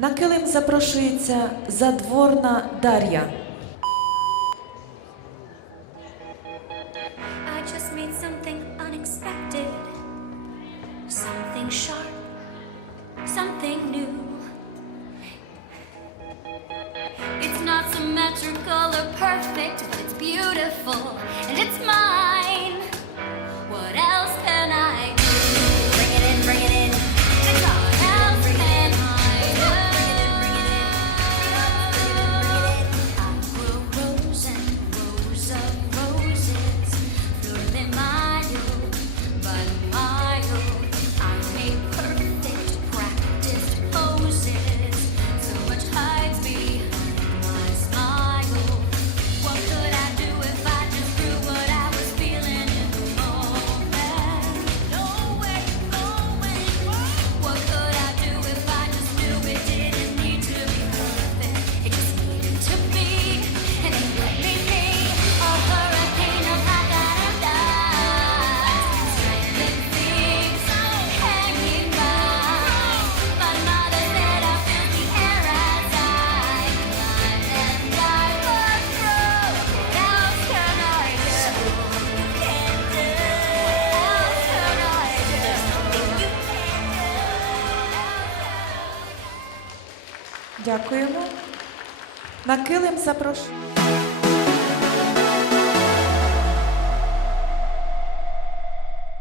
На килим запрошується задворна Дар'я. I just made something unexpected, something sharp, something new. It's not symmetrical or perfect, but it's beautiful, and it's mine. Дякуємо. На килим запрошую.